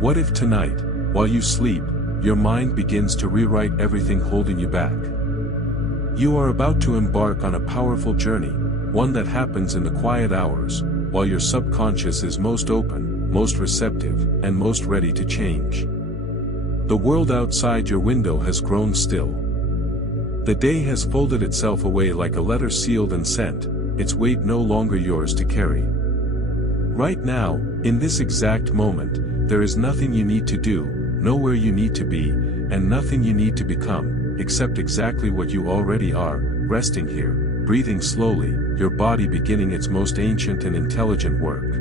What if tonight, while you sleep, your mind begins to rewrite everything holding you back? You are about to embark on a powerful journey, one that happens in the quiet hours, while your subconscious is most open, most receptive, and most ready to change. The world outside your window has grown still. The day has folded itself away like a letter sealed and sent, its weight no longer yours to carry. Right now, in this exact moment, there is nothing you need to do, nowhere you need to be, and nothing you need to become, except exactly what you already are, resting here, breathing slowly, your body beginning its most ancient and intelligent work.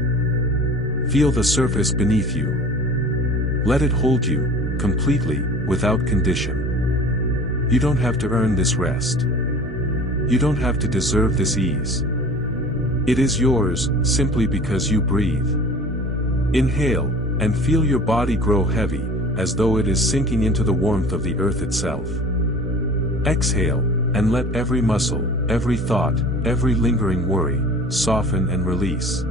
Feel the surface beneath you. Let it hold you, completely, without condition. You don't have to earn this rest. You don't have to deserve this ease. It is yours, simply because you breathe. Inhale, and feel your body grow heavy, as though it is sinking into the warmth of the earth itself. Exhale, and let every muscle, every thought, every lingering worry, soften and release.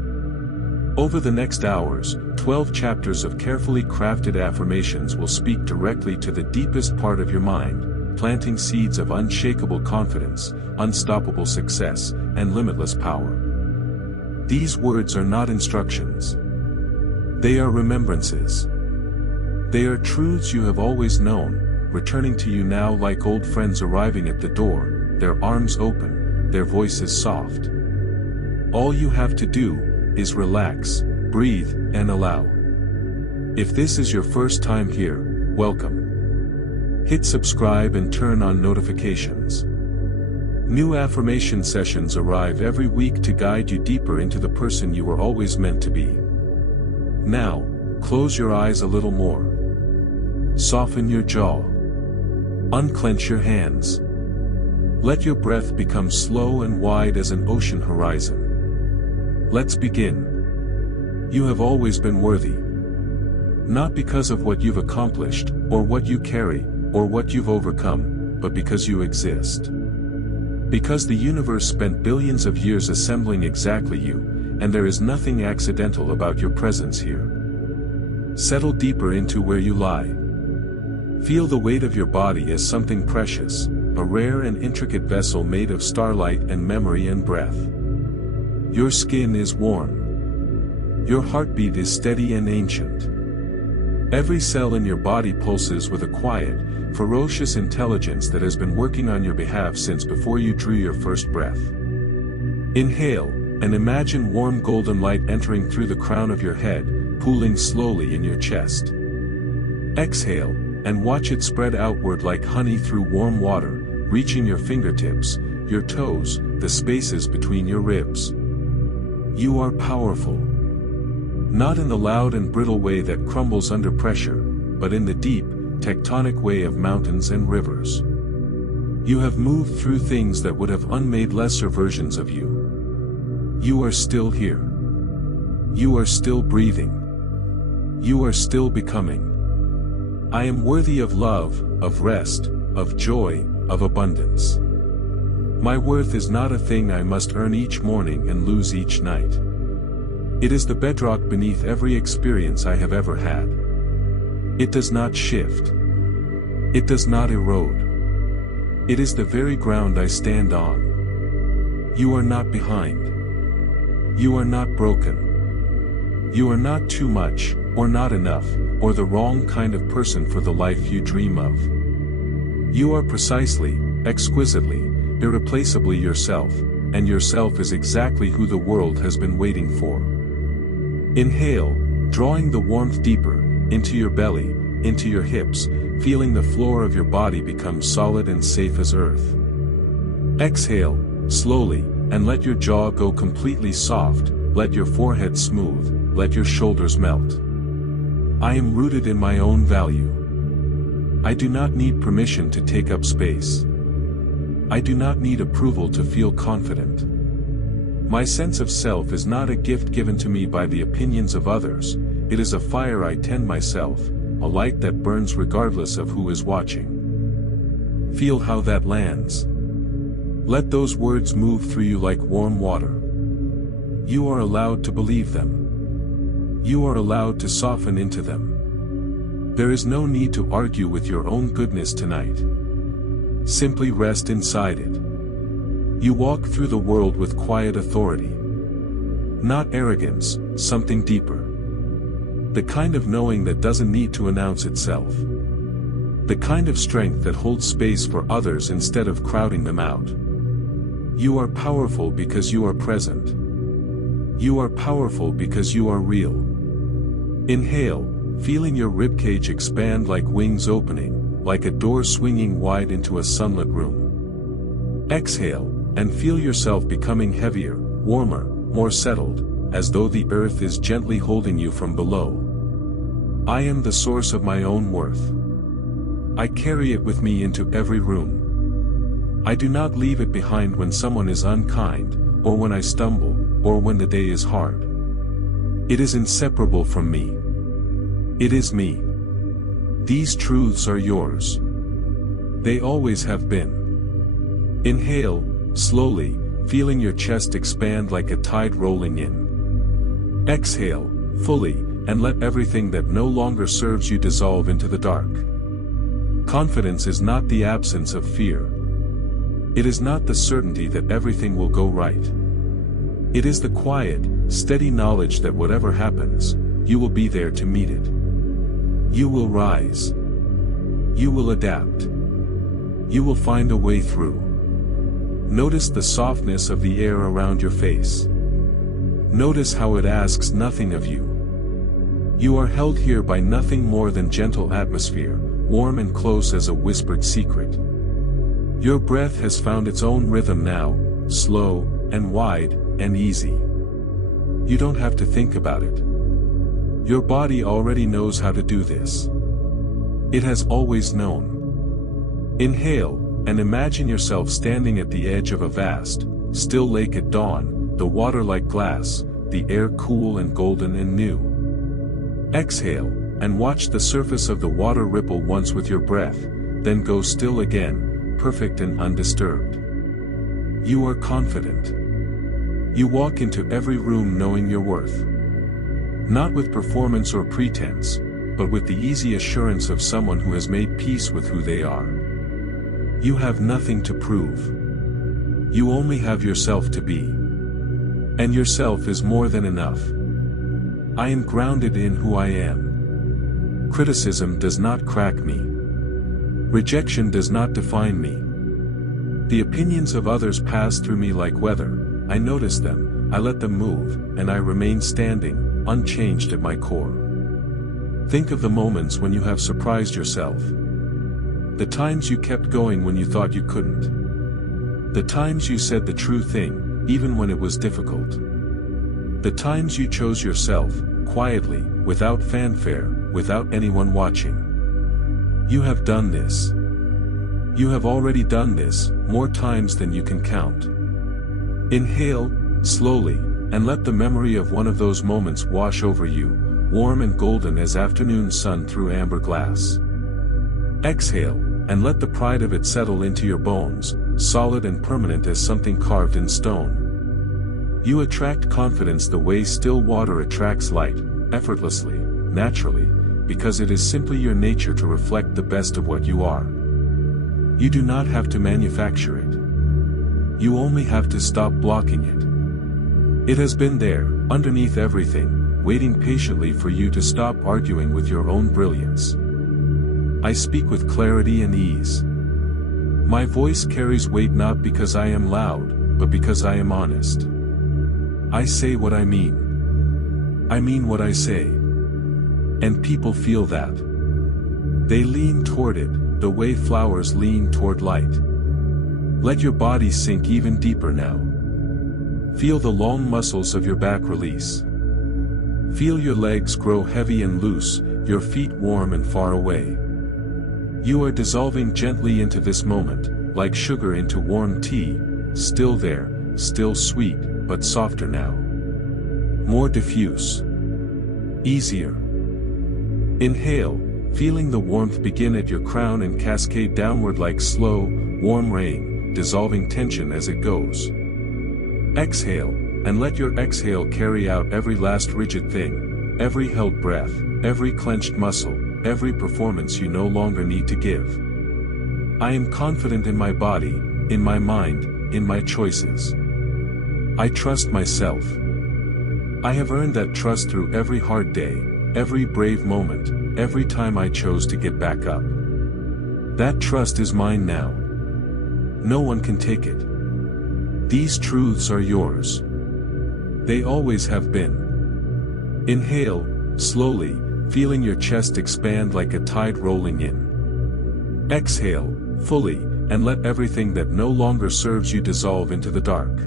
Over the next hours, 12 chapters of carefully crafted affirmations will speak directly to the deepest part of your mind, planting seeds of unshakable confidence, unstoppable success, and limitless power. These words are not instructions. They are remembrances. They are truths you have always known, returning to you now like old friends arriving at the door, their arms open, their voices soft. All you have to do is relax, breathe, and allow. If this is your first time here, welcome. Hit subscribe and turn on notifications. New affirmation sessions arrive every week to guide you deeper into the person you were always meant to be. Now, close your eyes a little more. Soften your jaw. Unclench your hands. Let your breath become slow and wide as an ocean horizon. Let's begin. You have always been worthy. Not because of what you've accomplished, or what you carry, or what you've overcome, but because you exist. Because the universe spent billions of years assembling exactly you, and there is nothing accidental about your presence here. Settle deeper into where you lie. Feel the weight of your body as something precious, a rare and intricate vessel made of starlight and memory and breath. Your skin is warm. Your heartbeat is steady and ancient. Every cell in your body pulses with a quiet, ferocious intelligence that has been working on your behalf since before you drew your first breath. Inhale, and imagine warm golden light entering through the crown of your head, pooling slowly in your chest. Exhale, and watch it spread outward like honey through warm water, reaching your fingertips, your toes, the spaces between your ribs. You are powerful. Not in the loud and brittle way that crumbles under pressure, but in the deep, tectonic way of mountains and rivers. You have moved through things that would have unmade lesser versions of you. You are still here. You are still breathing. You are still becoming. I am worthy of love, of rest, of joy, of abundance. My worth is not a thing I must earn each morning and lose each night. It is the bedrock beneath every experience I have ever had. It does not shift. It does not erode. It is the very ground I stand on. You are not behind. You are not broken. You are not too much, or not enough, or the wrong kind of person for the life you dream of. You are precisely, exquisitely, irreplaceably yourself, and yourself is exactly who the world has been waiting for. Inhale, drawing the warmth deeper, into your belly, into your hips, feeling the floor of your body become solid and safe as earth. Exhale, slowly, and let your jaw go completely soft, let your forehead smooth, let your shoulders melt. I am rooted in my own value. I do not need permission to take up space. I do not need approval to feel confident. My sense of self is not a gift given to me by the opinions of others, it is a fire I tend myself, a light that burns regardless of who is watching. Feel how that lands. Let those words move through you like warm water. You are allowed to believe them. You are allowed to soften into them. There is no need to argue with your own goodness tonight. Simply rest inside it. You walk through the world with quiet authority. Not arrogance, something deeper. The kind of knowing that doesn't need to announce itself. The kind of strength that holds space for others instead of crowding them out. You are powerful because you are present. You are powerful because you are real. Inhale, feeling your ribcage expand like wings opening, like a door swinging wide into a sunlit room. Exhale, and feel yourself becoming heavier, warmer, more settled, as though the earth is gently holding you from below. I am the source of my own worth. I carry it with me into every room. I do not leave it behind when someone is unkind, or when I stumble, or when the day is hard. It is inseparable from me. It is me. These truths are yours. They always have been. Inhale, slowly, feeling your chest expand like a tide rolling in. Exhale, fully, and let everything that no longer serves you dissolve into the dark. Confidence is not the absence of fear. It is not the certainty that everything will go right. It is the quiet, steady knowledge that whatever happens, you will be there to meet it. You will rise. You will adapt. You will find a way through. Notice the softness of the air around your face. Notice how it asks nothing of you. You are held here by nothing more than gentle atmosphere, warm and close as a whispered secret. Your breath has found its own rhythm now, slow, and wide, and easy. You don't have to think about it. Your body already knows how to do this. It has always known. Inhale, and imagine yourself standing at the edge of a vast, still lake at dawn, the water like glass, the air cool and golden and new. Exhale, and watch the surface of the water ripple once with your breath, then go still again, perfect and undisturbed. You are confident. You walk into every room knowing your worth. Not with performance or pretense, but with the easy assurance of someone who has made peace with who they are. You have nothing to prove. You only have yourself to be. And yourself is more than enough. I am grounded in who I am. Criticism does not crack me. Rejection does not define me. The opinions of others pass through me like weather. I notice them, I let them move, and I remain standing, unchanged at my core. Think of the moments when you have surprised yourself. The times you kept going when you thought you couldn't. The times you said the true thing, even when it was difficult. The times you chose yourself, quietly, without fanfare, without anyone watching. You have done this. You have already done this, more times than you can count. Inhale, slowly, and let the memory of one of those moments wash over you, warm and golden as afternoon sun through amber glass. Exhale, and let the pride of it settle into your bones, solid and permanent as something carved in stone. You attract confidence the way still water attracts light, effortlessly, naturally, because it is simply your nature to reflect the best of what you are. You do not have to manufacture it. You only have to stop blocking it. It has been there, underneath everything, waiting patiently for you to stop arguing with your own brilliance. I speak with clarity and ease. My voice carries weight not because I am loud, but because I am honest. I say what I mean. I mean what I say. And people feel that. They lean toward it, the way flowers lean toward light. Let your body sink even deeper now. Feel the long muscles of your back release. Feel your legs grow heavy and loose, your feet warm and far away. You are dissolving gently into this moment, like sugar into warm tea, still there, still sweet, but softer now. More diffuse. Easier. Inhale, feeling the warmth begin at your crown and cascade downward like slow, warm rain, dissolving tension as it goes. Exhale, and let your exhale carry out every last rigid thing, every held breath, every clenched muscle, every performance you no longer need to give. I am confident in my body, in my mind, in my choices. I trust myself. I have earned that trust through every hard day, every brave moment, every time I chose to get back up. That trust is mine now. No one can take it. These truths are yours. They always have been. Inhale, slowly, feeling your chest expand like a tide rolling in. Exhale, fully, and let everything that no longer serves you dissolve into the dark.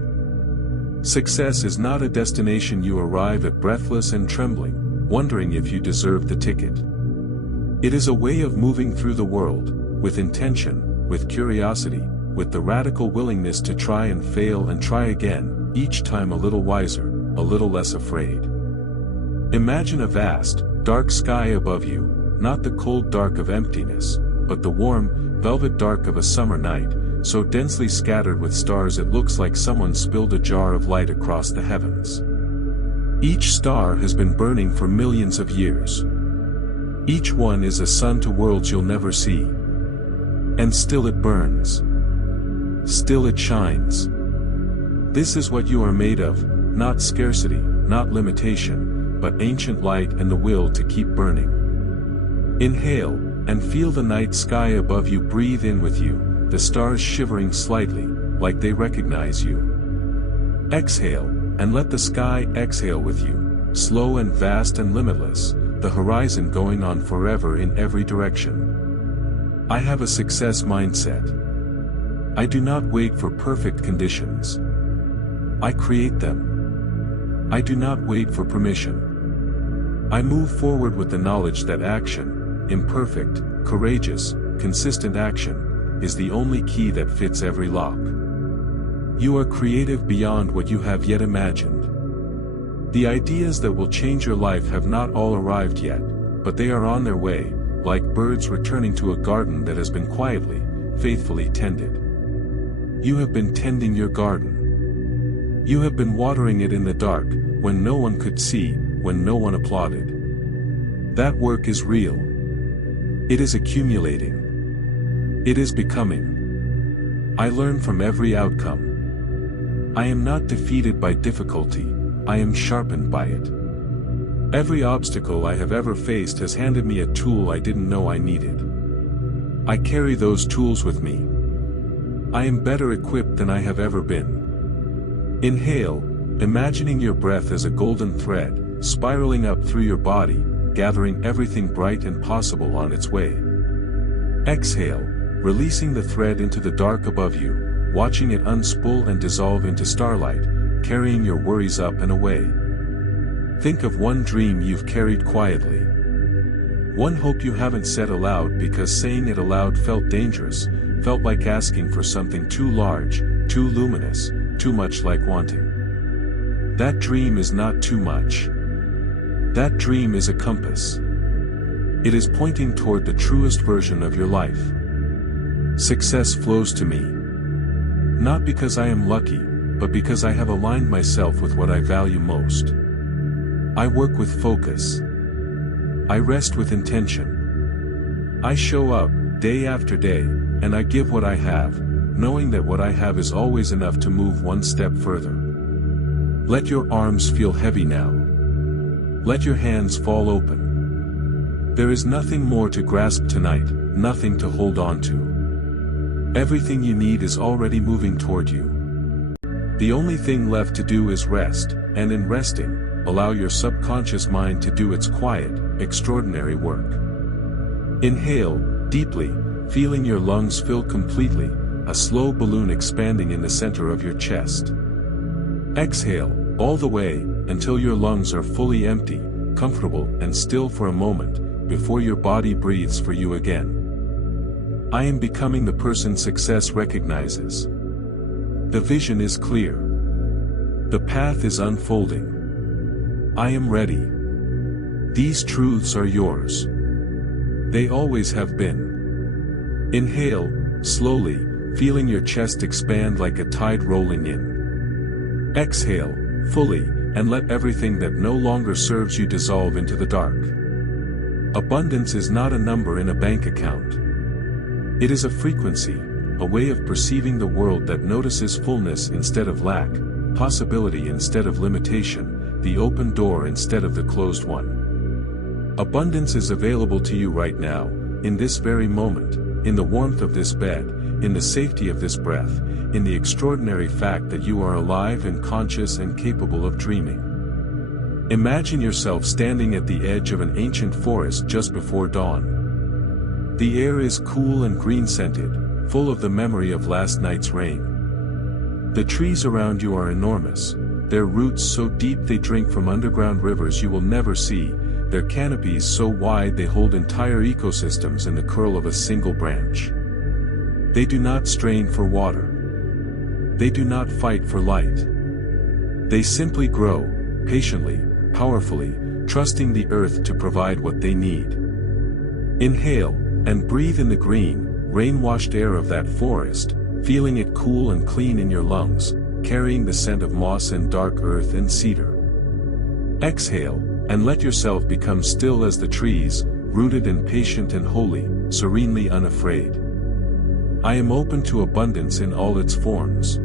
Success is not a destination you arrive at breathless and trembling, wondering if you deserve the ticket. It is a way of moving through the world, with intention, with curiosity, with the radical willingness to try and fail and try again, each time a little wiser, a little less afraid. Imagine a vast, dark sky above you, not the cold dark of emptiness, but the warm, velvet dark of a summer night, so densely scattered with stars it looks like someone spilled a jar of light across the heavens. Each star has been burning for millions of years. Each one is a sun to worlds you'll never see. And still it burns. Still it shines. This is what you are made of, not scarcity, not limitation, but ancient light and the will to keep burning. Inhale, and feel the night sky above you breathe in with you, the stars shivering slightly, like they recognize you. Exhale, and let the sky exhale with you, slow and vast and limitless, the horizon going on forever in every direction. I have a success mindset. I do not wait for perfect conditions. I create them. I do not wait for permission. I move forward with the knowledge that action, imperfect, courageous, consistent action, is the only key that fits every lock. You are creative beyond what you have yet imagined. The ideas that will change your life have not all arrived yet, but they are on their way, like birds returning to a garden that has been quietly, faithfully tended. You have been tending your garden. You have been watering it in the dark, when no one could see, when no one applauded. That work is real. It is accumulating. It is becoming. I learn from every outcome. I am not defeated by difficulty, I am sharpened by it. Every obstacle I have ever faced has handed me a tool I didn't know I needed. I carry those tools with me. I am better equipped than I have ever been. Inhale, imagining your breath as a golden thread, spiraling up through your body, gathering everything bright and possible on its way. Exhale, releasing the thread into the dark above you, watching it unspool and dissolve into starlight, carrying your worries up and away. Think of one dream you've carried quietly. One hope you haven't said aloud because saying it aloud felt dangerous, felt like asking for something too large, too luminous, too much like wanting. That dream is not too much. That dream is a compass. It is pointing toward the truest version of your life. Success flows to me. Not because I am lucky, but because I have aligned myself with what I value most. I work with focus. I rest with intention. I show up, day after day, and I give what I have, knowing that what I have is always enough to move one step further. Let your arms feel heavy now. Let your hands fall open. There is nothing more to grasp tonight, nothing to hold on to. Everything you need is already moving toward you. The only thing left to do is rest, and in resting, allow your subconscious mind to do its quiet, extraordinary work. Inhale, deeply, feeling your lungs fill completely, a slow balloon expanding in the center of your chest. Exhale, all the way, until your lungs are fully empty, comfortable and still for a moment, before your body breathes for you again. I am becoming the person success recognizes. The vision is clear. The path is unfolding. I am ready. These truths are yours. They always have been. Inhale, slowly, feeling your chest expand like a tide rolling in. Exhale, fully, and let everything that no longer serves you dissolve into the dark. Abundance is not a number in a bank account. It is a frequency, a way of perceiving the world that notices fullness instead of lack, possibility instead of limitation, the open door instead of the closed one. Abundance is available to you right now, in this very moment, in the warmth of this bed, in the safety of this breath, in the extraordinary fact that you are alive and conscious and capable of dreaming. Imagine yourself standing at the edge of an ancient forest just before dawn. The air is cool and green-scented, full of the memory of last night's rain. The trees around you are enormous, their roots so deep they drink from underground rivers you will never see, their canopies so wide they hold entire ecosystems in the curl of a single branch. They do not strain for water. They do not fight for light. They simply grow, patiently, powerfully, trusting the earth to provide what they need. Inhale, and breathe in the green, rain-washed air of that forest, feeling it cool and clean in your lungs, carrying the scent of moss and dark earth and cedar. Exhale, and let yourself become still as the trees, rooted and patient and holy, serenely unafraid. I am open to abundance in all its forms.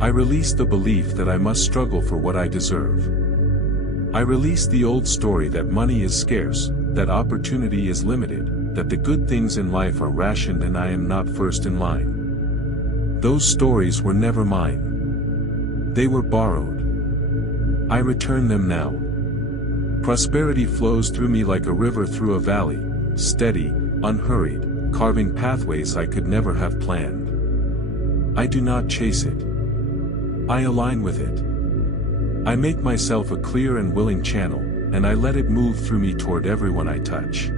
I release the belief that I must struggle for what I deserve. I release the old story that money is scarce, that opportunity is limited, that the good things in life are rationed and I am not first in line. Those stories were never mine. They were borrowed. I return them now. Prosperity flows through me like a river through a valley, steady, unhurried, carving pathways I could never have planned. I do not chase it. I align with it. I make myself a clear and willing channel, and I let it move through me toward everyone I touch.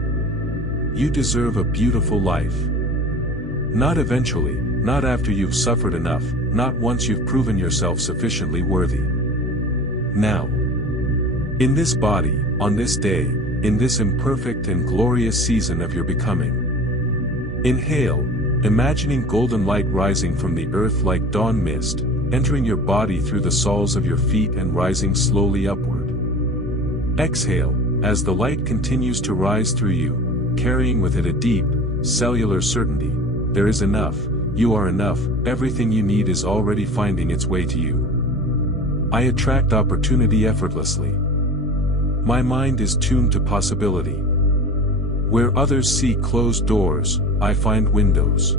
You deserve a beautiful life. Not eventually, not after you've suffered enough, not once you've proven yourself sufficiently worthy. Now. In this body, on this day, in this imperfect and glorious season of your becoming. Inhale, imagining golden light rising from the earth like dawn mist, entering your body through the soles of your feet and rising slowly upward. Exhale, as the light continues to rise through you, carrying with it a deep, cellular certainty. There is enough, you are enough, everything you need is already finding its way to you. I attract opportunity effortlessly. My mind is tuned to possibility. Where others see closed doors, I find windows.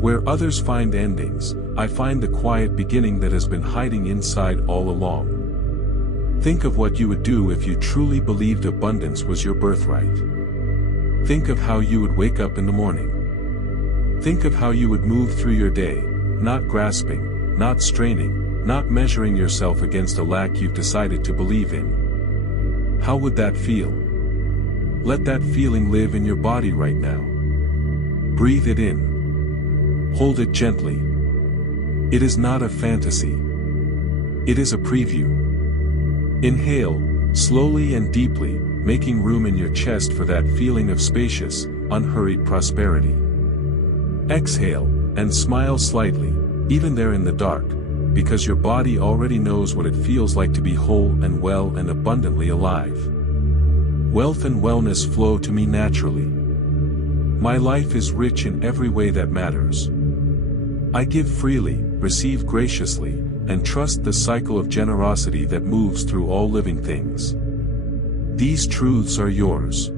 Where others find endings, I find the quiet beginning that has been hiding inside all along. Think of what you would do if you truly believed abundance was your birthright. Think of how you would wake up in the morning. Think of how you would move through your day, not grasping, not straining, not measuring yourself against a lack you've decided to believe in. How would that feel? Let that feeling live in your body right now. Breathe it in. Hold it gently. It is not a fantasy. It is a preview. Inhale, slowly and deeply, making room in your chest for that feeling of spacious, unhurried prosperity. Exhale, and smile slightly, even there in the dark, because your body already knows what it feels like to be whole and well and abundantly alive. Wealth and wellness flow to me naturally. My life is rich in every way that matters. I give freely, receive graciously, and trust the cycle of generosity that moves through all living things. These truths are yours.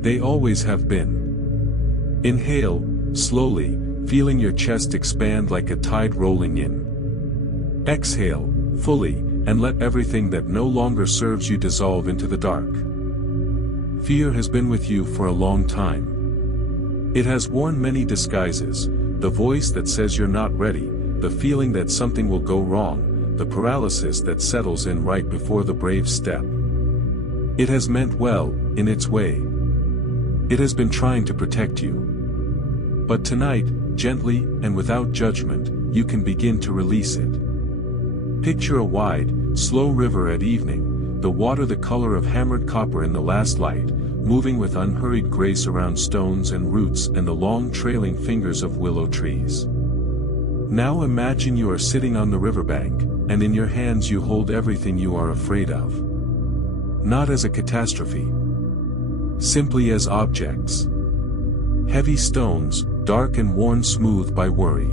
They always have been. Inhale, slowly, feeling your chest expand like a tide rolling in. Exhale, fully, and let everything that no longer serves you dissolve into the dark. Fear has been with you for a long time. It has worn many disguises, the voice that says you're not ready, the feeling that something will go wrong, the paralysis that settles in right before the brave step. It has meant well, in its way. It has been trying to protect you. But tonight, gently and without judgment, you can begin to release it. Picture a wide, slow river at evening, the water the color of hammered copper in the last light, moving with unhurried grace around stones and roots and the long trailing fingers of willow trees. Now imagine you are sitting on the riverbank, and in your hands you hold everything you are afraid of. Not as a catastrophe. simply as objects. Heavy stones, dark and worn smooth by worry.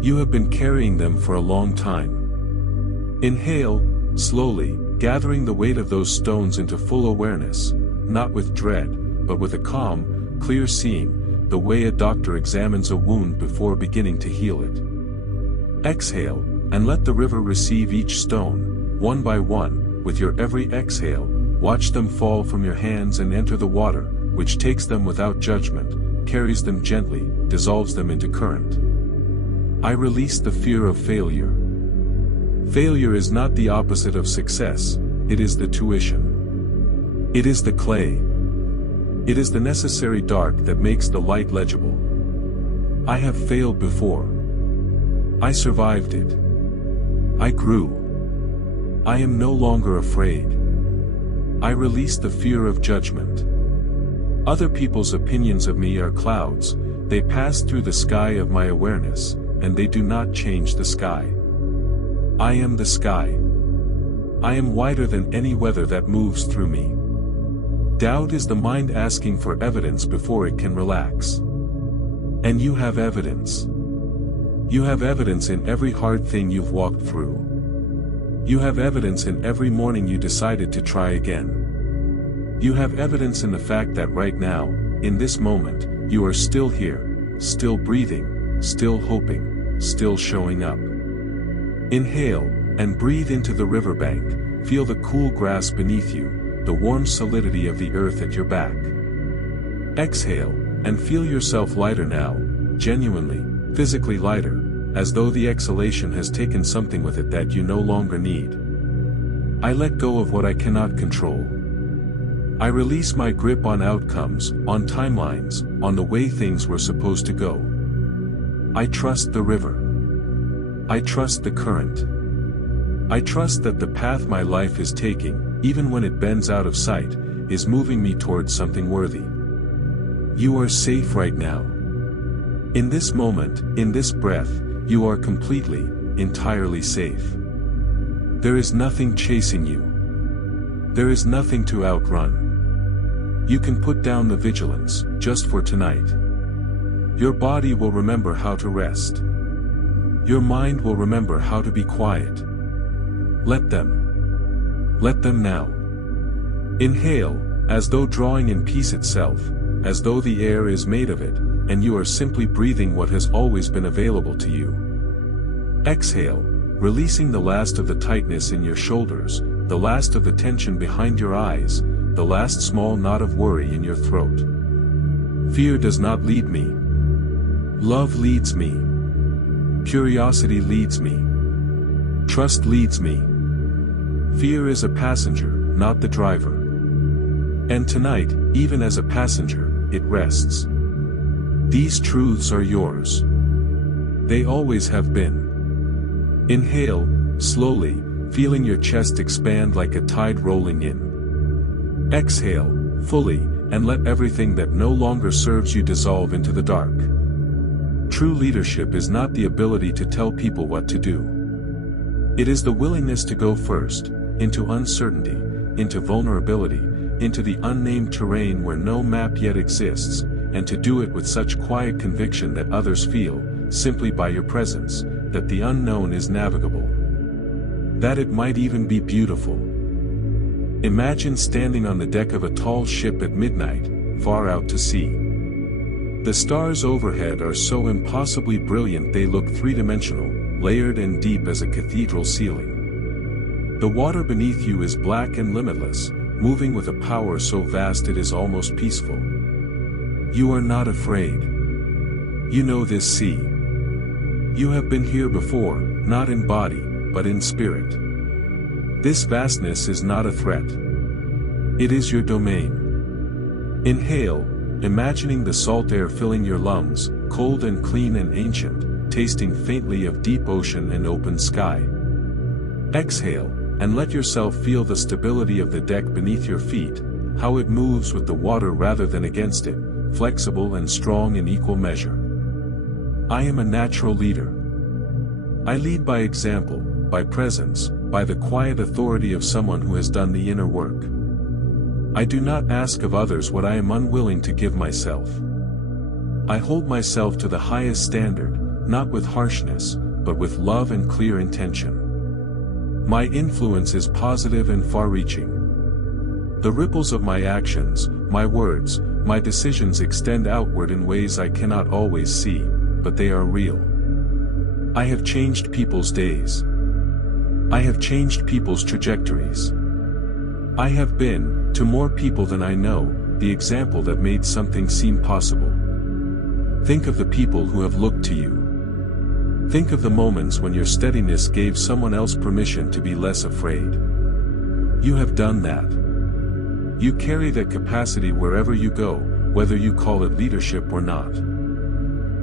You have been carrying them for a long time. Inhale, slowly, gathering the weight of those stones into full awareness, not with dread, but with a calm, clear seeing, the way a doctor examines a wound before beginning to heal it. Exhale, and let the river receive each stone, one by one. With your every exhale, watch them fall from your hands and enter the water, which takes them without judgment, carries them gently, dissolves them into current. I release the fear of failure. Failure is not the opposite of success, it is the tuition. It is the clay. It is the necessary dark that makes the light legible. I have failed before. I survived it. I grew. I am no longer afraid. I release the fear of judgment. Other people's opinions of me are clouds, they pass through the sky of my awareness, and they do not change the sky. I am the sky. I am wider than any weather that moves through me. Doubt is the mind asking for evidence before it can relax. And you have evidence. You have evidence in every hard thing you've walked through. You have evidence in every morning you decided to try again. You have evidence in the fact that right now, in this moment, you are still here, still breathing, still hoping, still showing up. Inhale, and breathe into the riverbank, feel the cool grass beneath you, the warm solidity of the earth at your back. Exhale, and feel yourself lighter now, genuinely, physically lighter, as though the exhalation has taken something with it that you no longer need. I let go of what I cannot control. I release my grip on outcomes, on timelines, on the way things were supposed to go. I trust the river. I trust the current. I trust that the path my life is taking, even when it bends out of sight, is moving me towards something worthy. You are safe right now. In this moment, in this breath, you are completely, entirely safe. There is nothing chasing you. There is nothing to outrun. You can put down the vigilance, just for tonight. Your body will remember how to rest. Your mind will remember how to be quiet. Let them. Let them now. Inhale, as though drawing in peace itself, as though the air is made of it, and you are simply breathing what has always been available to you. Exhale, releasing the last of the tightness in your shoulders, the last of the tension behind your eyes, the last small knot of worry in your throat. Fear does not lead me. Love leads me. Curiosity leads me. Trust leads me. Fear is a passenger, not the driver. And tonight, even as a passenger, it rests. These truths are yours. They always have been. Inhale, slowly, feeling your chest expand like a tide rolling in. Exhale, fully, and let everything that no longer serves you dissolve into the dark. True leadership is not the ability to tell people what to do. It is the willingness to go first, into uncertainty, into vulnerability, into the unnamed terrain where no map yet exists, and to do it with such quiet conviction that others feel, simply by your presence, that the unknown is navigable. That it might even be beautiful. Imagine standing on the deck of a tall ship at midnight, far out to sea. The stars overhead are so impossibly brilliant they look three-dimensional, layered and deep as a cathedral ceiling. The water beneath you is black and limitless, moving with a power so vast it is almost peaceful. You are not afraid. You know this sea. You have been here before, not in body, but in spirit. This vastness is not a threat. It is your domain. Inhale, imagining the salt air filling your lungs, cold and clean and ancient, tasting faintly of deep ocean and open sky. Exhale, and let yourself feel the stability of the deck beneath your feet, how it moves with the water rather than against it, flexible and strong in equal measure. I am a natural leader. I lead by example, by presence, by the quiet authority of someone who has done the inner work. I do not ask of others what I am unwilling to give myself. I hold myself to the highest standard, not with harshness, but with love and clear intention. My influence is positive and far-reaching. The ripples of my actions, my words, my decisions extend outward in ways I cannot always see, but they are real. I have changed people's days. I have changed people's trajectories. I have been, to more people than I know, the example that made something seem possible. Think of the people who have looked to you. Think of the moments when your steadiness gave someone else permission to be less afraid. You have done that. You carry that capacity wherever you go, whether you call it leadership or not.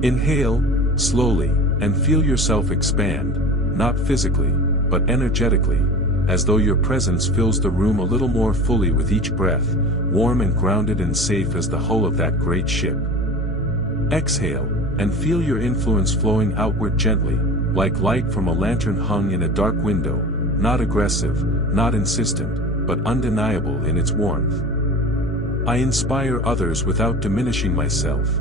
Inhale, slowly, and feel yourself expand, not physically, but energetically, as though your presence fills the room a little more fully with each breath, warm and grounded and safe as the hull of that great ship. Exhale, and feel your influence flowing outward gently, like light from a lantern hung in a dark window, not aggressive, not insistent, but undeniable in its warmth. I inspire others without diminishing myself.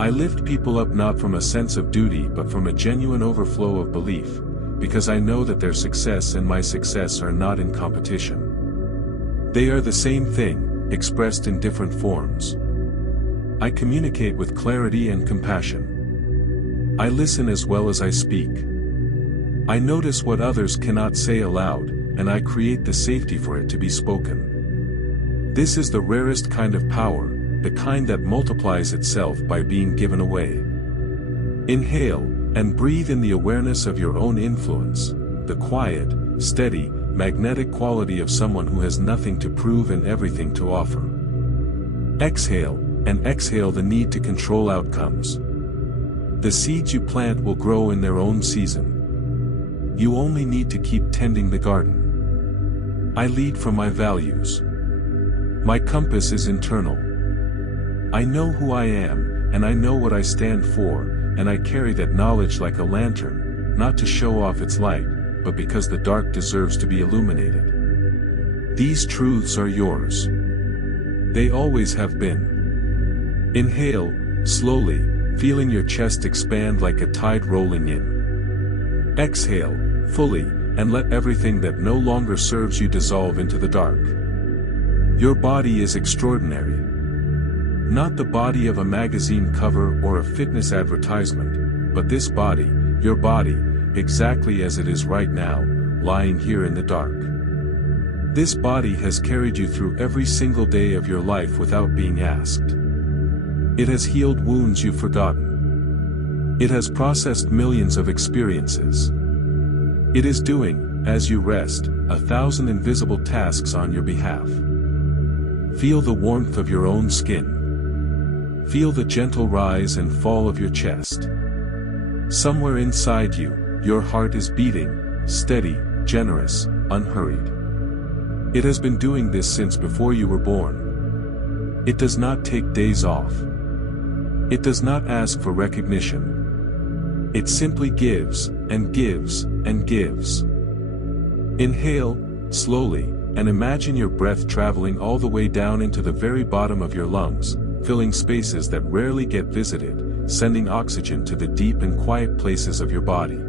I lift people up not from a sense of duty but from a genuine overflow of belief, because I know that their success and my success are not in competition. They are the same thing, expressed in different forms. I communicate with clarity and compassion. I listen as well as I speak. I notice what others cannot say aloud, and I create the safety for it to be spoken. This is the rarest kind of power, the kind that multiplies itself by being given away. Inhale, and breathe in the awareness of your own influence, the quiet, steady, magnetic quality of someone who has nothing to prove and everything to offer. Exhale, and exhale the need to control outcomes. The seeds you plant will grow in their own season. You only need to keep tending the garden. I lead from my values. My compass is internal. I know who I am, and I know what I stand for, and I carry that knowledge like a lantern, not to show off its light, but because the dark deserves to be illuminated. These truths are yours. They always have been. Inhale, slowly, feeling your chest expand like a tide rolling in. Exhale, fully, and let everything that no longer serves you dissolve into the dark. Your body is extraordinary. Not the body of a magazine cover or a fitness advertisement, but this body, your body, exactly as it is right now, lying here in the dark. This body has carried you through every single day of your life without being asked. It has healed wounds you've forgotten. It has processed millions of experiences. It is doing, as you rest, 1,000 invisible tasks on your behalf. Feel the warmth of your own skin. Feel the gentle rise and fall of your chest. Somewhere inside you, your heart is beating, steady, generous, unhurried. It has been doing this since before you were born. It does not take days off. It does not ask for recognition. It simply gives, and gives, and gives. Inhale, slowly, and imagine your breath traveling all the way down into the very bottom of your lungs, filling spaces that rarely get visited, sending oxygen to the deep and quiet places of your body.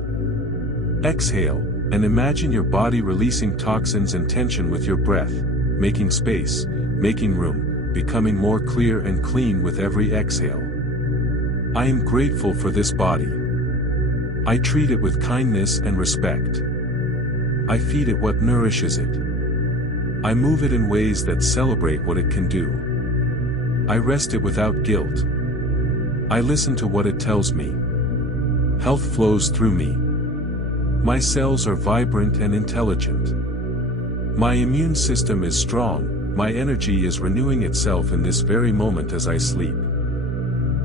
Exhale, and imagine your body releasing toxins and tension with your breath, making space, making room, becoming more clear and clean with every exhale. I am grateful for this body. I treat it with kindness and respect. I feed it what nourishes it. I move it in ways that celebrate what it can do. I rest it without guilt. I listen to what it tells me. Health flows through me. My cells are vibrant and intelligent. My immune system is strong, my energy is renewing itself in this very moment as I sleep.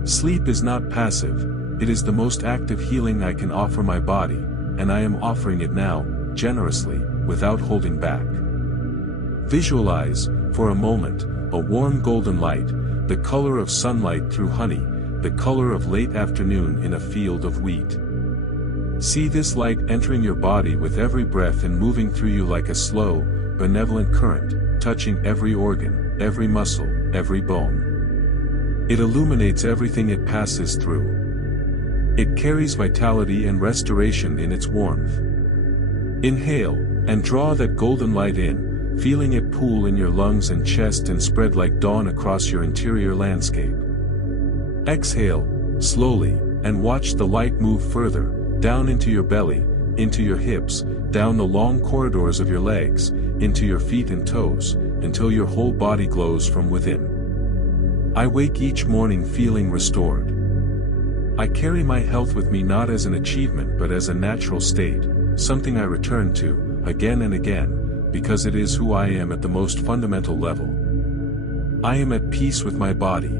Sleep is not passive, it is the most active healing I can offer my body, and I am offering it now, generously, without holding back. Visualize, for a moment, a warm golden light, the color of sunlight through honey, the color of late afternoon in a field of wheat. See this light entering your body with every breath and moving through you like a slow, benevolent current, touching every organ, every muscle, every bone. It illuminates everything it passes through. It carries vitality and restoration in its warmth. Inhale, and draw that golden light in, feeling it pool in your lungs and chest and spread like dawn across your interior landscape. Exhale, slowly, and watch the light move further, down into your belly, into your hips, down the long corridors of your legs, into your feet and toes, until your whole body glows from within. I wake each morning feeling restored. I carry my health with me not as an achievement but as a natural state, something I return to, again and again, because it is who I am at the most fundamental level. I am at peace with my body.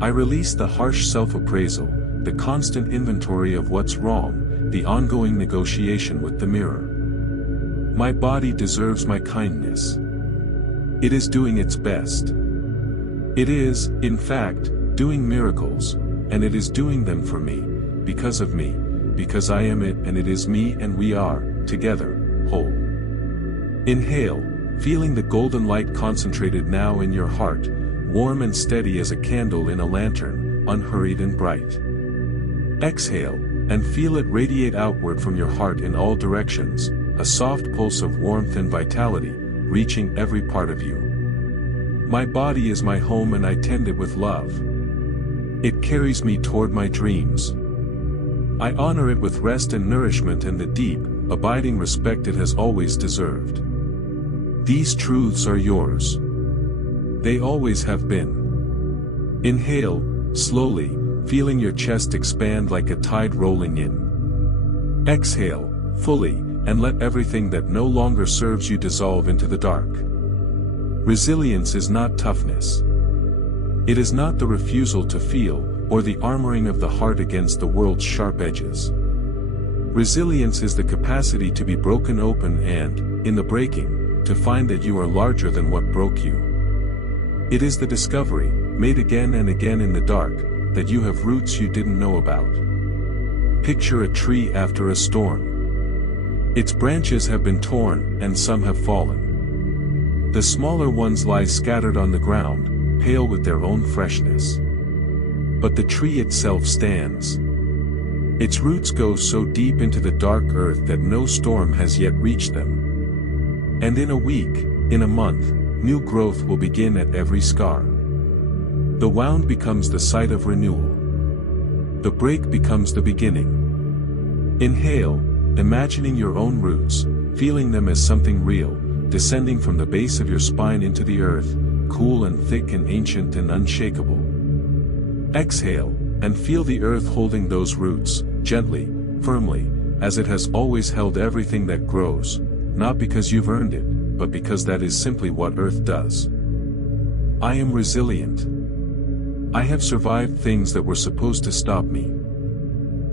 I release the harsh self-appraisal, the constant inventory of what's wrong, the ongoing negotiation with the mirror. My body deserves my kindness. It is doing its best. It is, in fact, doing miracles, and it is doing them for me, because of me, because I am it and it is me and we are, together, whole. Inhale, feeling the golden light concentrated now in your heart, warm and steady as a candle in a lantern, unhurried and bright. Exhale, and feel it radiate outward from your heart in all directions, a soft pulse of warmth and vitality, reaching every part of you. My body is my home and I tend it with love. It carries me toward my dreams. I honor it with rest and nourishment and the deep, abiding respect it has always deserved. These truths are yours. They always have been. Inhale, slowly, feeling your chest expand like a tide rolling in. Exhale, fully, and let everything that no longer serves you dissolve into the dark. Resilience is not toughness. It is not the refusal to feel, or the armoring of the heart against the world's sharp edges. Resilience is the capacity to be broken open and, in the breaking, to find that you are larger than what broke you. It is the discovery, made again and again in the dark, that you have roots you didn't know about. Picture a tree after a storm. Its branches have been torn, and some have fallen. The smaller ones lie scattered on the ground, pale with their own freshness. But the tree itself stands. Its roots go so deep into the dark earth that no storm has yet reached them. And in a week, in a month, new growth will begin at every scar. The wound becomes the site of renewal. The break becomes the beginning. Inhale, imagining your own roots, feeling them as something real, descending from the base of your spine into the earth, cool and thick and ancient and unshakable. Exhale, and feel the earth holding those roots, gently, firmly, as it has always held everything that grows, not because you've earned it, but because that is simply what earth does. I am resilient. I have survived things that were supposed to stop me.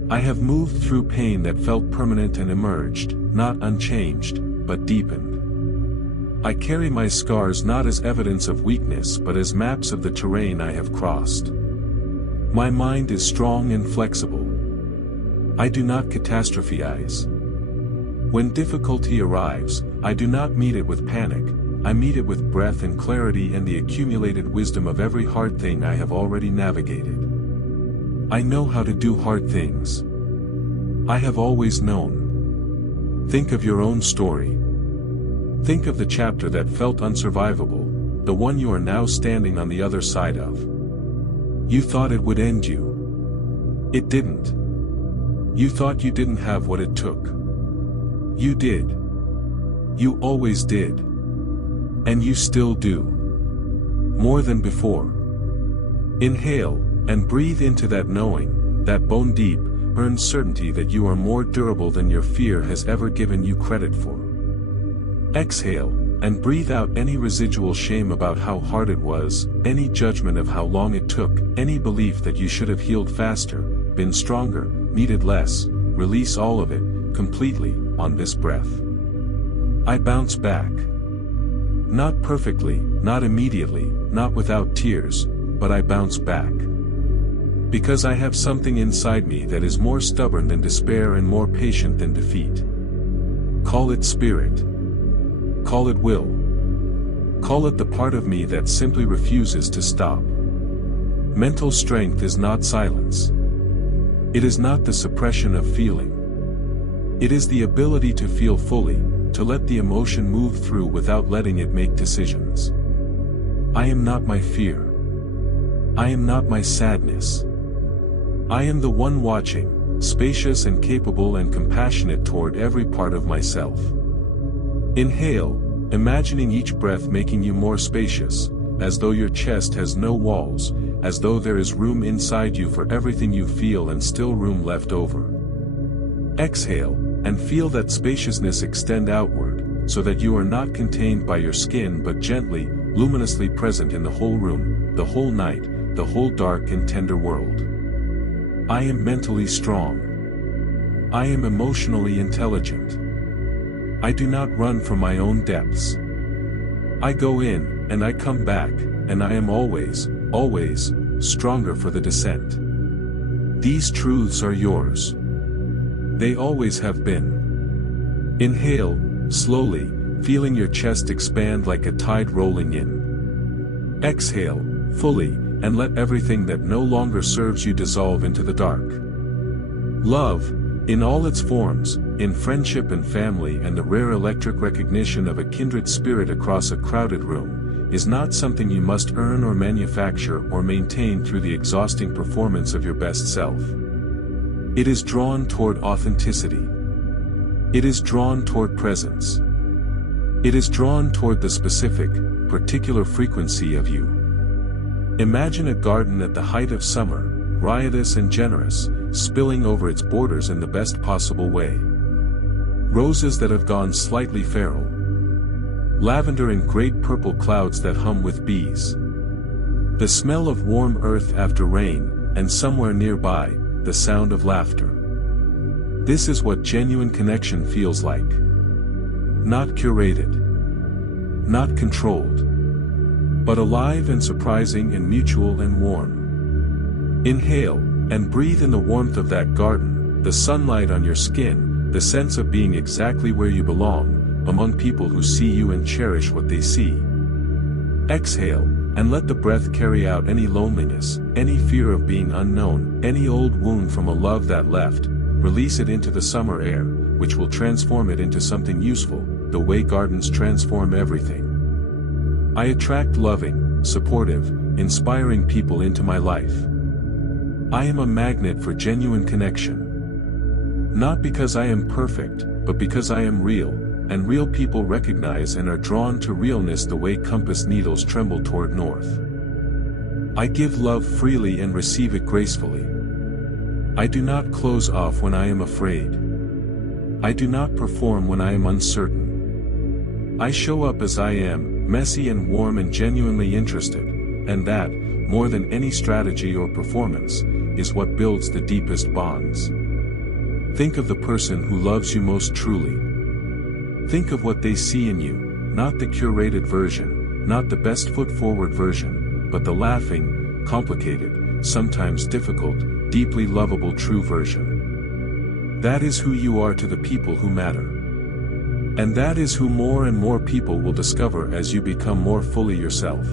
I have moved through pain that felt permanent and emerged, not unchanged, but deepened. I carry my scars not as evidence of weakness but as maps of the terrain I have crossed. My mind is strong and flexible. I do not catastrophize. When difficulty arrives, I do not meet it with panic, I meet it with breath and clarity and the accumulated wisdom of every hard thing I have already navigated. I know how to do hard things. I have always known. Think of your own story. Think of the chapter that felt unsurvivable, the one you are now standing on the other side of. You thought it would end you. It didn't. You thought you didn't have what it took. You did. You always did. And you still do. More than before. Inhale, and breathe into that knowing, that bone-deep, earned certainty that you are more durable than your fear has ever given you credit for. Exhale, and breathe out any residual shame about how hard it was, any judgment of how long it took, any belief that you should have healed faster, been stronger, needed less. Release all of it, completely, on this breath. I bounce back. Not perfectly, not immediately, not without tears, but I bounce back. Because I have something inside me that is more stubborn than despair and more patient than defeat. Call it spirit. Call it will. Call it the part of me that simply refuses to stop. Mental strength is not silence. It is not the suppression of feeling. It is the ability to feel fully, to let the emotion move through without letting it make decisions. I am not my fear. I am not my sadness. I am the one watching, spacious and capable and compassionate toward every part of myself. Inhale, imagining each breath making you more spacious, as though your chest has no walls, as though there is room inside you for everything you feel and still room left over. Exhale, and feel that spaciousness extend outward, so that you are not contained by your skin but gently, luminously present in the whole room, the whole night, the whole dark and tender world. I am mentally strong. I am emotionally intelligent. I do not run from my own depths. I go in, and I come back, and I am always, always, stronger for the descent. These truths are yours. They always have been. Inhale, slowly, feeling your chest expand like a tide rolling in. Exhale, fully, and let everything that no longer serves you dissolve into the dark. Love, in all its forms, in friendship and family and the rare electric recognition of a kindred spirit across a crowded room, is not something you must earn or manufacture or maintain through the exhausting performance of your best self. It is drawn toward authenticity. It is drawn toward presence. It is drawn toward the specific, particular frequency of you. Imagine a garden at the height of summer, riotous and generous, spilling over its borders in the best possible way. Roses that have gone slightly feral. Lavender in great purple clouds that hum with bees. The smell of warm earth after rain, and somewhere nearby, the sound of laughter. This is what genuine connection feels like. Not curated. Not controlled. But alive and surprising and mutual and warm. Inhale, and breathe in the warmth of that garden, the sunlight on your skin, the sense of being exactly where you belong, among people who see you and cherish what they see. Exhale, and let the breath carry out any loneliness, any fear of being unknown, any old wound from a love that left, release it into the summer air, which will transform it into something useful, the way gardens transform everything. I attract loving, supportive, inspiring people into my life. I am a magnet for genuine connection. Not because I am perfect, but because I am real, and real people recognize and are drawn to realness the way compass needles tremble toward north. I give love freely and receive it gracefully. I do not close off when I am afraid. I do not perform when I am uncertain. I show up as I am, messy and warm and genuinely interested, and that, more than any strategy or performance, is what builds the deepest bonds. Think of the person who loves you most truly. Think of what they see in you, not the curated version, not the best foot forward version, but the laughing, complicated, sometimes difficult, deeply lovable true version. That is who you are to the people who matter. And that is who more and more people will discover as you become more fully yourself.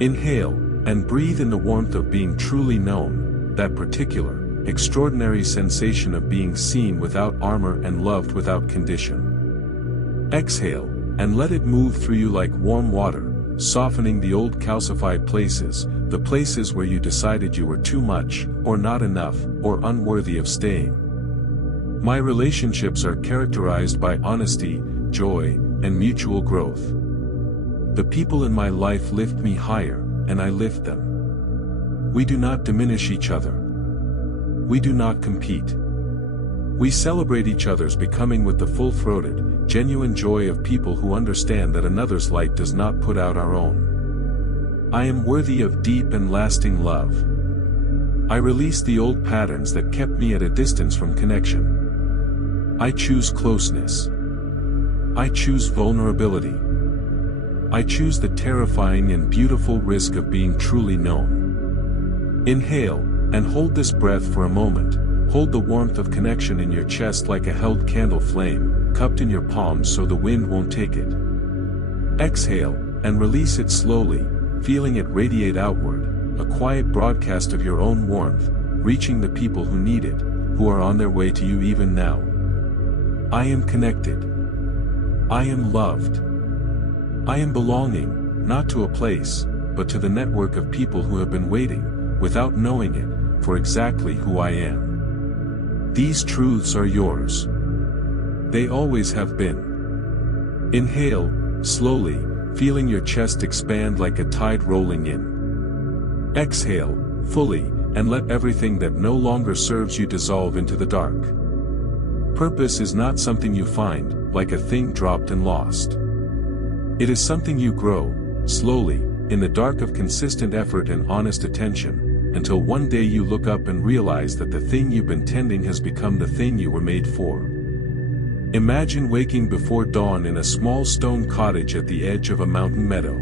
Inhale, and breathe in the warmth of being truly known, that particular, extraordinary sensation of being seen without armor and loved without condition. Exhale, and let it move through you like warm water, softening the old calcified places, the places where you decided you were too much, or not enough, or unworthy of staying. My relationships are characterized by honesty, joy, and mutual growth. The people in my life lift me higher, and I lift them. We do not diminish each other. We do not compete. We celebrate each other's becoming with the full-throated, genuine joy of people who understand that another's light does not put out our own. I am worthy of deep and lasting love. I release the old patterns that kept me at a distance from connection. I choose closeness. I choose vulnerability. I choose the terrifying and beautiful risk of being truly known. Inhale, and hold this breath for a moment. Hold the warmth of connection in your chest like a held candle flame, cupped in your palms so the wind won't take it. Exhale, and release it slowly, feeling it radiate outward, a quiet broadcast of your own warmth, reaching the people who need it, who are on their way to you even now. I am connected. I am loved. I am belonging, not to a place, but to the network of people who have been waiting, without knowing it, for exactly who I am. These truths are yours. They always have been. Inhale, slowly, feeling your chest expand like a tide rolling in. Exhale, fully, and let everything that no longer serves you dissolve into the dark. Purpose is not something you find, like a thing dropped and lost. It is something you grow, slowly, in the dark of consistent effort and honest attention, until one day you look up and realize that the thing you've been tending has become the thing you were made for. Imagine waking before dawn in a small stone cottage at the edge of a mountain meadow.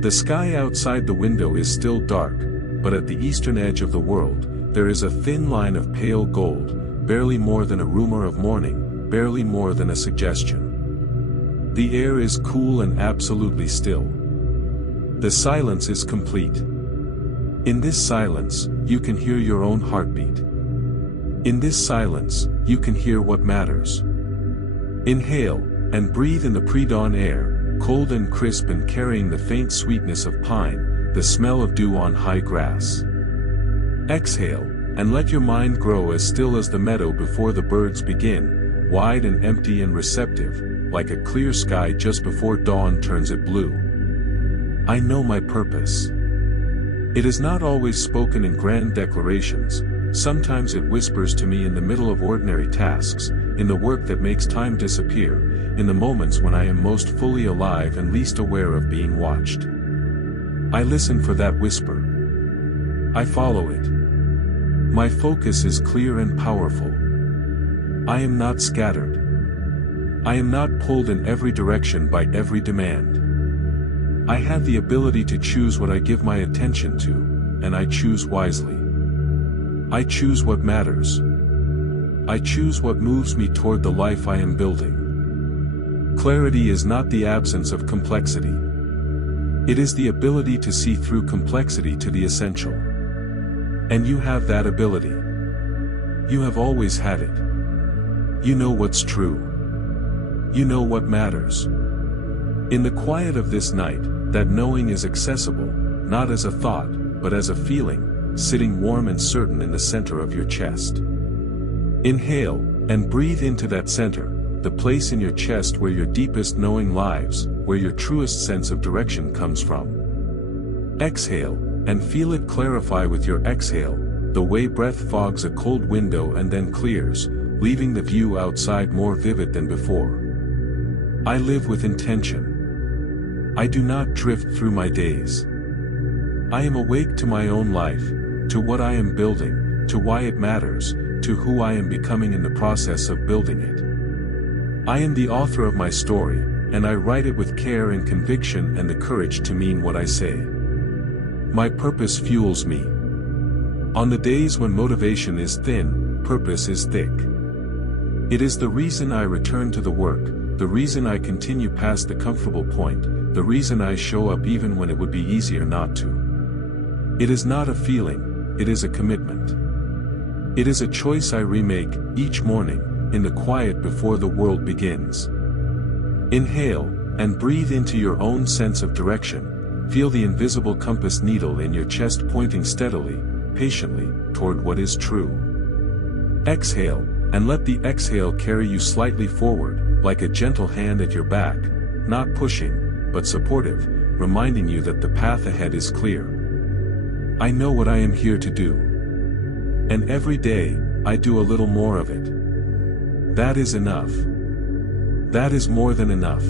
The sky outside the window is still dark, but at the eastern edge of the world, there is a thin line of pale gold, barely more than a rumor of morning, barely more than a suggestion. The air is cool and absolutely still. The silence is complete. In this silence, you can hear your own heartbeat. In this silence, you can hear what matters. Inhale, and breathe in the pre-dawn air, cold and crisp and carrying the faint sweetness of pine, the smell of dew on high grass. Exhale, and let your mind grow as still as the meadow before the birds begin, wide and empty and receptive, like a clear sky just before dawn turns it blue. I know my purpose. It is not always spoken in grand declarations. Sometimes it whispers to me in the middle of ordinary tasks, in the work that makes time disappear, in the moments when I am most fully alive and least aware of being watched. I listen for that whisper. I follow it. My focus is clear and powerful. I am not scattered. I am not pulled in every direction by every demand. I have the ability to choose what I give my attention to, and I choose wisely. I choose what matters. I choose what moves me toward the life I am building. Clarity is not the absence of complexity. It is the ability to see through complexity to the essential. And you have that ability. You have always had it. You know what's true. You know what matters. In the quiet of this night, that knowing is accessible, not as a thought, but as a feeling, sitting warm and certain in the center of your chest. Inhale, and breathe into that center, the place in your chest where your deepest knowing lives, where your truest sense of direction comes from. Exhale, and feel it clarify with your exhale, the way breath fogs a cold window and then clears, leaving the view outside more vivid than before. I live with intention. I do not drift through my days. I am awake to my own life, to what I am building, to why it matters, to who I am becoming in the process of building it. I am the author of my story, and I write it with care and conviction and the courage to mean what I say. My purpose fuels me. On the days when motivation is thin, purpose is thick. It is the reason I return to the work, the reason I continue past the comfortable point, the reason I show up even when it would be easier not to. It is not a feeling. It is a commitment. It is a choice I remake, each morning, in the quiet before the world begins. Inhale, and breathe into your own sense of direction, feel the invisible compass needle in your chest pointing steadily, patiently, toward what is true. Exhale, and let the exhale carry you slightly forward, like a gentle hand at your back, not pushing, but supportive, reminding you that the path ahead is clear. I know what I am here to do. And every day, I do a little more of it. That is enough. That is more than enough.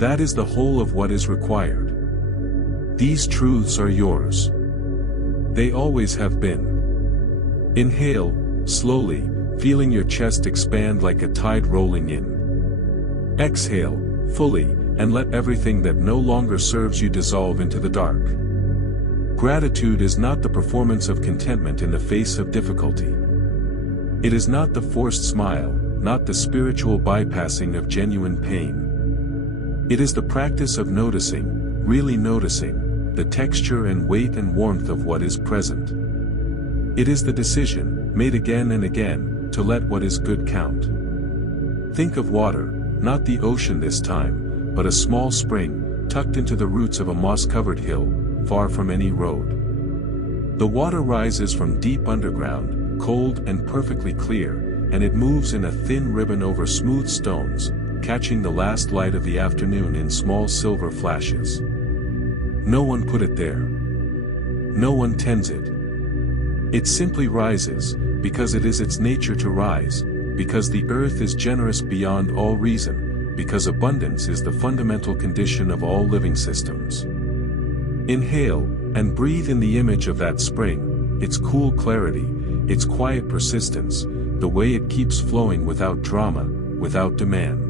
That is the whole of what is required. These truths are yours. They always have been. Inhale, slowly, feeling your chest expand like a tide rolling in. Exhale, fully, and let everything that no longer serves you dissolve into the dark. Gratitude is not the performance of contentment in the face of difficulty. It is not the forced smile, not the spiritual bypassing of genuine pain. It is the practice of noticing, really noticing, the texture and weight and warmth of what is present. It is the decision, made again and again, to let what is good count. Think of water, not the ocean this time, but a small spring, tucked into the roots of a moss-covered hill, far from any road. The water rises from deep underground, cold and perfectly clear, and it moves in a thin ribbon over smooth stones, catching the last light of the afternoon in small silver flashes. No one put it there. No one tends it. It simply rises, because it is its nature to rise, because the earth is generous beyond all reason, because abundance is the fundamental condition of all living systems. Inhale, and breathe in the image of that spring, its cool clarity, its quiet persistence, the way it keeps flowing without drama, without demand.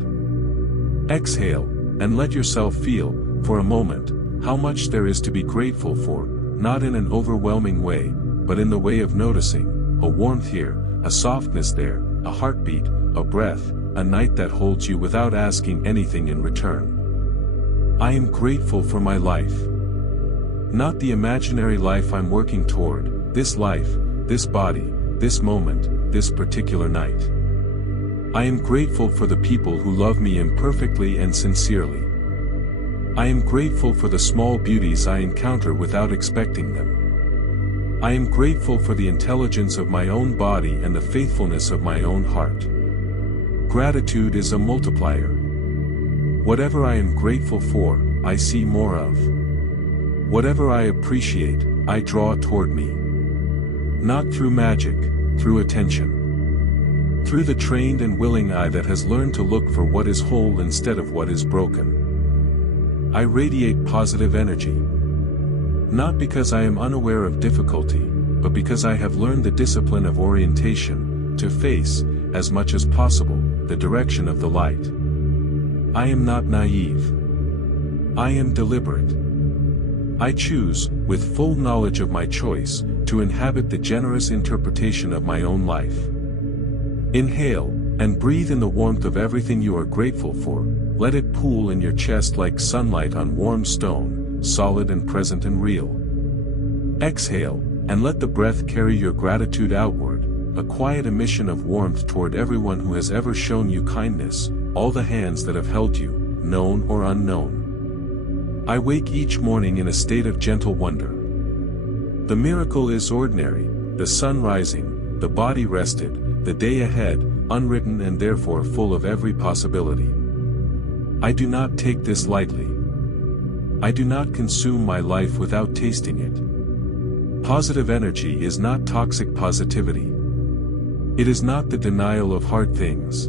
Exhale, and let yourself feel, for a moment, how much there is to be grateful for, not in an overwhelming way, but in the way of noticing, a warmth here, a softness there, a heartbeat, a breath, a night that holds you without asking anything in return. I am grateful for my life. Not the imaginary life I'm working toward, this life, this body, this moment, this particular night. I am grateful for the people who love me imperfectly and sincerely. I am grateful for the small beauties I encounter without expecting them. I am grateful for the intelligence of my own body and the faithfulness of my own heart. Gratitude is a multiplier. Whatever I am grateful for, I see more of. Whatever I appreciate, I draw toward me. Not through magic, through attention. Through the trained and willing eye that has learned to look for what is whole instead of what is broken. I radiate positive energy. Not because I am unaware of difficulty, but because I have learned the discipline of orientation, to face, as much as possible, the direction of the light. I am not naive. I am deliberate. I choose, with full knowledge of my choice, to inhabit the generous interpretation of my own life. Inhale, and breathe in the warmth of everything you are grateful for, let it pool in your chest like sunlight on warm stone, solid and present and real. Exhale, and let the breath carry your gratitude outward, a quiet emission of warmth toward everyone who has ever shown you kindness, all the hands that have held you, known or unknown. I wake each morning in a state of gentle wonder. The miracle is ordinary, the sun rising, the body rested, the day ahead, unwritten and therefore full of every possibility. I do not take this lightly. I do not consume my life without tasting it. Positive energy is not toxic positivity. It is not the denial of hard things.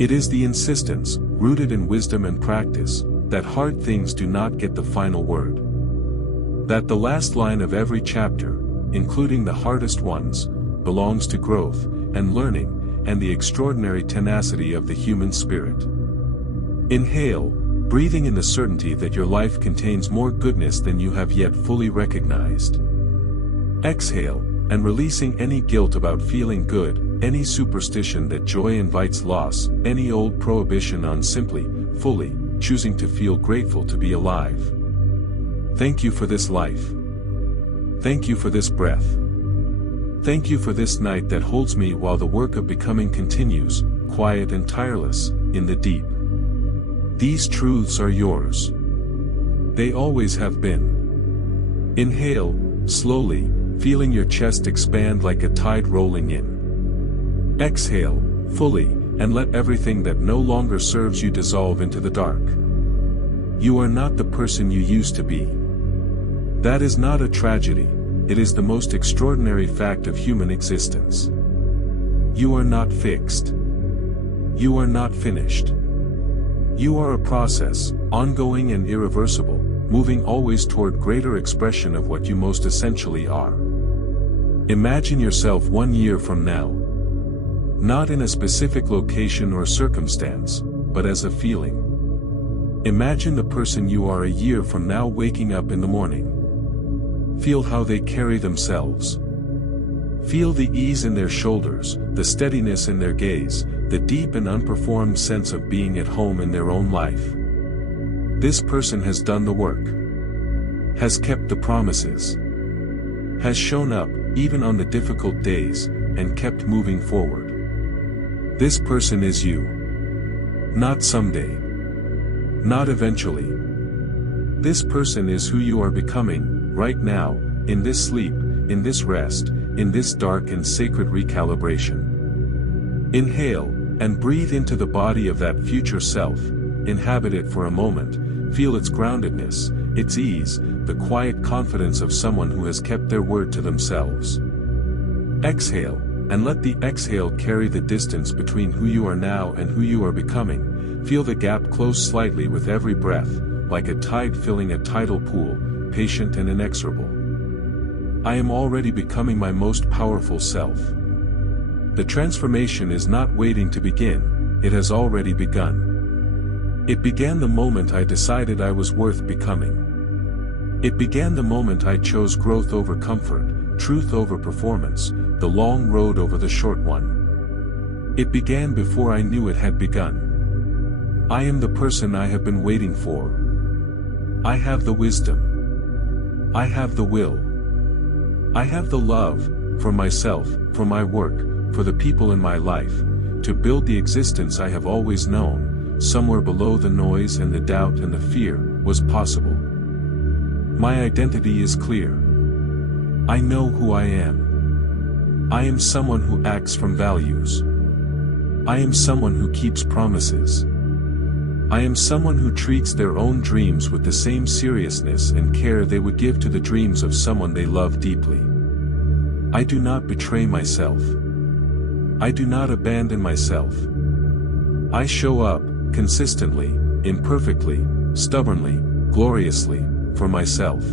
It is the insistence, rooted in wisdom and practice, that hard things do not get the final word. That the last line of every chapter, including the hardest ones, belongs to growth, and learning, and the extraordinary tenacity of the human spirit. Inhale, breathing in the certainty that your life contains more goodness than you have yet fully recognized. Exhale, and releasing any guilt about feeling good, any superstition that joy invites loss, any old prohibition on simply, fully, choosing to feel grateful to be alive. Thank you for this life. Thank you for this breath. Thank you for this night that holds me while the work of becoming continues, quiet and tireless, in the deep. These truths are yours. They always have been. Inhale, slowly, feeling your chest expand like a tide rolling in. Exhale, fully, and let everything that no longer serves you dissolve into the dark. You are not the person you used to be. That is not a tragedy. It is the most extraordinary fact of human existence. You are not fixed. You are not finished. You are a process, ongoing and irreversible, moving always toward greater expression of what you most essentially are. Imagine yourself 1 year from now. Not in a specific location or circumstance, but as a feeling. Imagine the person you are a year from now waking up in the morning. Feel how they carry themselves. Feel the ease in their shoulders, the steadiness in their gaze, the deep and unperformed sense of being at home in their own life. This person has done the work, has kept the promises, has shown up, even on the difficult days, and kept moving forward. This person is you. Not someday. Not eventually. This person is who you are becoming, right now, in this sleep, in this rest, in this dark and sacred recalibration. Inhale, and breathe into the body of that future self, inhabit it for a moment, feel its groundedness, its ease, the quiet confidence of someone who has kept their word to themselves. Exhale, and let the exhale carry the distance between who you are now and who you are becoming. Feel the gap close slightly with every breath, like a tide filling a tidal pool, patient and inexorable. I am already becoming my most powerful self. The transformation is not waiting to begin, it has already begun. It began the moment I decided I was worth becoming. It began the moment I chose growth over comfort, truth over performance, the long road over the short one. It began before I knew it had begun. I am the person I have been waiting for. I have the wisdom. I have the will. I have the love, for myself, for my work, for the people in my life, to build the existence I have always known, somewhere below the noise and the doubt and the fear, was possible. My identity is clear. I know who I am. I am someone who acts from values. I am someone who keeps promises. I am someone who treats their own dreams with the same seriousness and care they would give to the dreams of someone they love deeply. I do not betray myself. I do not abandon myself. I show up, consistently, imperfectly, stubbornly, gloriously, for myself.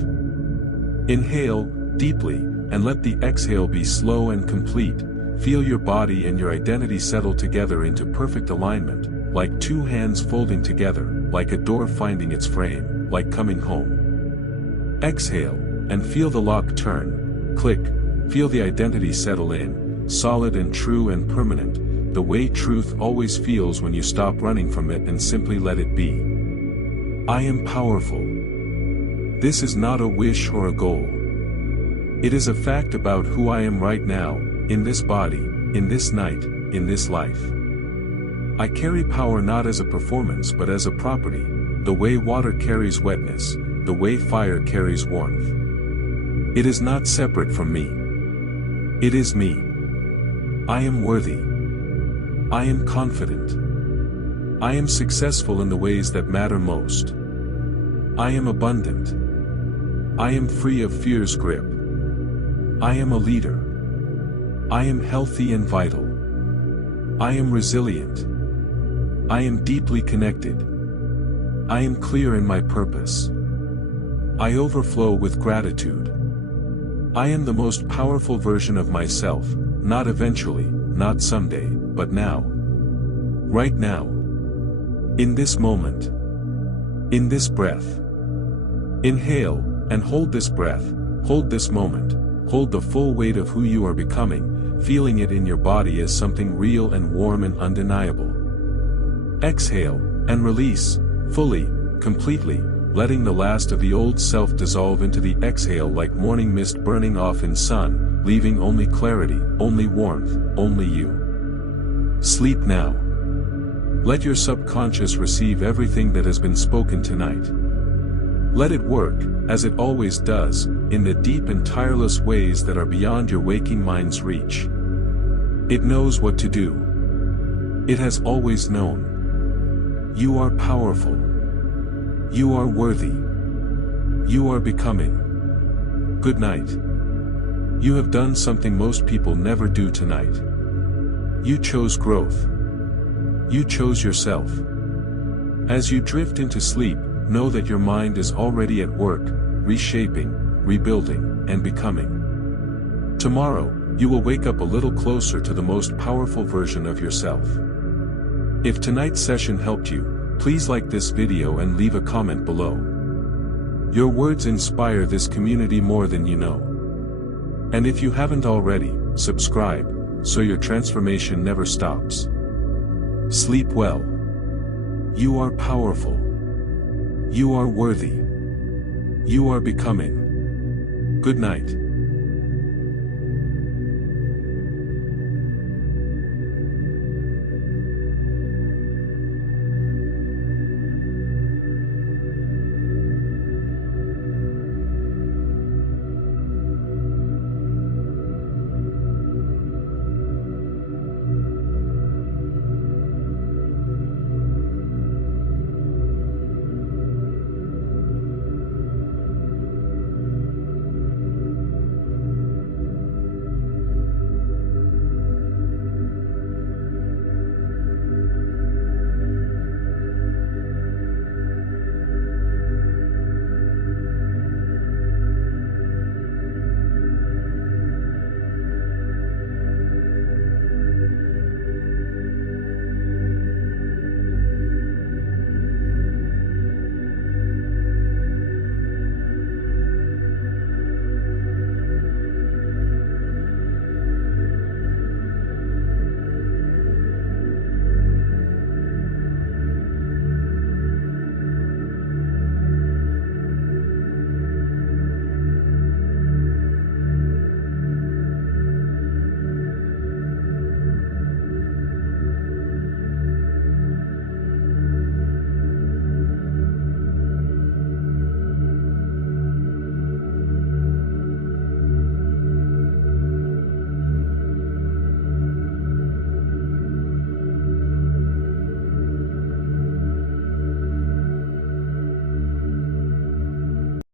Inhale, deeply, and let the exhale be slow and complete. Feel your body and your identity settle together into perfect alignment, like two hands folding together, like a door finding its frame, like coming home. Exhale, and feel the lock turn, click, feel the identity settle in, solid and true and permanent, the way truth always feels when you stop running from it and simply let it be. I am powerful. This is not a wish or a goal. It is a fact about who I am right now, in this body, in this night, in this life. I carry power not as a performance but as a property, the way water carries wetness, the way fire carries warmth. It is not separate from me. It is me. I am worthy. I am confident. I am successful in the ways that matter most. I am abundant. I am free of fear's grip. I am a leader. I am healthy and vital. I am resilient. I am deeply connected. I am clear in my purpose. I overflow with gratitude. I am the most powerful version of myself, not eventually, not someday, but now. Right now. In this moment. In this breath. Inhale, and hold this breath, hold this moment, hold the full weight of who you are becoming, feeling it in your body as something real and warm and undeniable. Exhale, and release, fully, completely, letting the last of the old self dissolve into the exhale like morning mist burning off in sun, leaving only clarity, only warmth, only you. Sleep now. Let your subconscious receive everything that has been spoken tonight. Let it work, as it always does, in the deep and tireless ways that are beyond your waking mind's reach. It knows what to do. It has always known. You are powerful. You are worthy. You are becoming. Good night. You have done something most people never do tonight. You chose growth. You chose yourself. As you drift into sleep, know that your mind is already at work, reshaping, rebuilding, and becoming. Tomorrow, you will wake up a little closer to the most powerful version of yourself. If tonight's session helped you, please like this video and leave a comment below. Your words inspire this community more than you know. And if you haven't already, subscribe, so your transformation never stops. Sleep well. You are powerful. You are worthy. You are becoming. Good night.